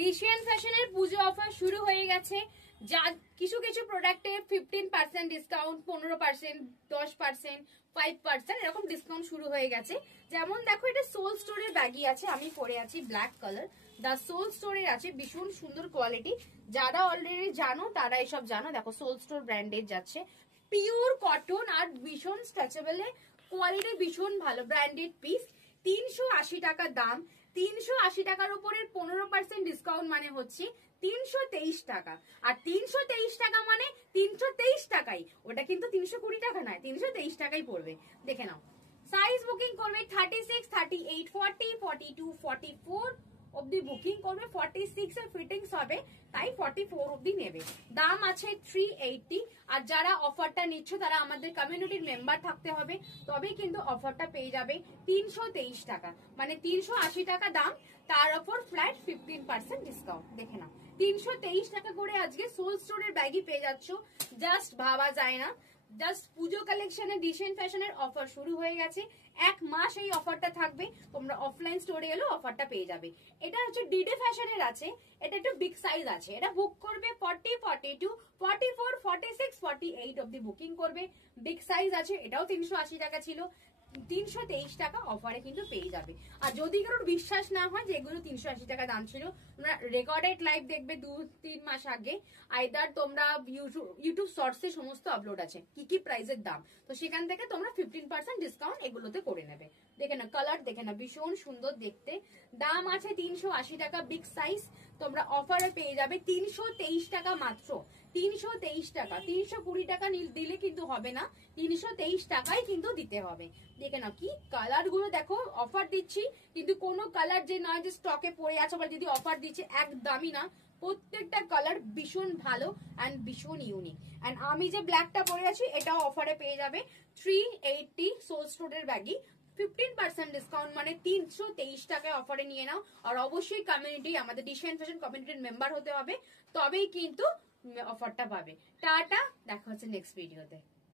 ডিসিয়ান ফ্যাশনের পুজো অফার শুরু হয়ে গেছে। যা কিছু কিছু প্রোডাক্টে 15% ডিসকাউন্ট, 15%, 10%, 5% এরকম ডিসকাউন্ট শুরু হয়ে গেছে। যেমন দেখো, এটা সোল স্টোরের ব্যাগই আছে, আমি পরে আছি ব্ল্যাক কালার। দা সোল স্টোরের আছে, ভীষণ সুন্দর কোয়ালিটি। যারা অলরেডি জানো তারা এসব জানো। দেখো, সোল স্টোর ব্র্যান্ডের যাচ্ছে, পিওর কটন আর ভীষণ স্ট্রেচেবল, কোয়ালিটি ভীষণ ভালো, ব্র্যান্ডেড পিস। 380 টাকা দাম। 380 টাকার উপরে 15% ডিসকাউন্ট মানে হচ্ছে 323 টাকা। আর 323 টাকা মানে 323 টাকাই, ওটা কিন্তু 320 টাকা নয়, 323 টাকাই পড়বে। দেখে নাও, সাইজ বুকিং করবে 36, 38, 40, 42, 44 অব্দি বুকিং করবে। 46 এর ফিটিংস হবে, তাই 44 অব্দি নেবে। দাম আছে 380। আর যারা অফারটা নিচ্ছ তারা আমাদের কমিউনিটির মেম্বার থাকতে হবে, তবেই কিন্তু অফারটা পেয়ে যাবে। 323 টাকা মানে 380 টাকা দাম, তার উপর ফ্ল্যাট 15% ডিসকাউন্ট। দেখে নাও, 323 টাকা করে আজকে সোল স্টোরের ব্যাগই পেয়ে যাচ্ছ। জাস্ট ভাবা যায় না। জাস্ট পুজো কালেকশনে ডিসেন্ট ফ্যাশনের অফার শুরু হয়ে গেছে। 1 মাস এই অফারটা থাকবে। তোমরা অফলাইন স্টোরে এলেও অফারটা পেয়ে যাবে। এটা হচ্ছে ডিডে ফ্যাশনের আছে, এটা একটু বিগ সাইজ আছে। এটা বুক করবে 40, 42, 44, 46, 48 অব্দি বুকিং করবে। বিগ সাইজ আছে, এটাও 380 টাকা ছিল, 323 টাকা অফারে কিন্তু পেয়ে যাবে। আর যদি কারোর বিশ্বাস না হয় যে এগুলো 380 টাকা দাম ছিল, তোমরা রেকর্ডেড লাইভ দেখবে 2-3 মাস আগে, আইদার তোমরা ইউটিউব শর্টসে সমস্ত আপলোড আছে কি কি প্রাইসের দাম, তো সেখান থেকে তোমরা 15% ডিসকাউন্ট এগুলোতে করে নেবে। দেখে না, কালার দেখে না, ভীষণ সুন্দর দেখতে। দাম আছে 380 টাকা, বিগ সাইজ। তোমরা অফারে পেয়ে যাবে 323 টাকা মাত্র। 323 টাকা, 320 টাকা দিলে কিন্তু হবে না, 323 টাকাই কিন্তু দিতে হবে। দেখে নাও কি কালার গুলো দেখো, অফার দিচ্ছি কিন্তু কোনো কালার যে নয় যে স্টকে পড়ে আছে বা যদি অফার দিচ্ছে একদমই না। প্রত্যেকটা কালার ভীষণ ভালো অ্যান্ড ভীষণ ইউনিক। অ্যান্ড আমি যে ব্ল্যাকটা পরে আছি এটাও অফারে পেয়ে যাবে 380 সোল স্টোরের ব্যাগই। 15% ডিসকাউন্ট মানে 323 টাকায় অফারে নিয়ে নাও। আর অবশ্যই কমিউনিটি, আমাদের ডিসেন্ট ফ্যাশন কমিউনিটির মেম্বার হতে হবে, তবেই কিন্তু অফারটা পাবে। টাটা, দেখা হচ্ছে নেক্সট ভিডিওতে।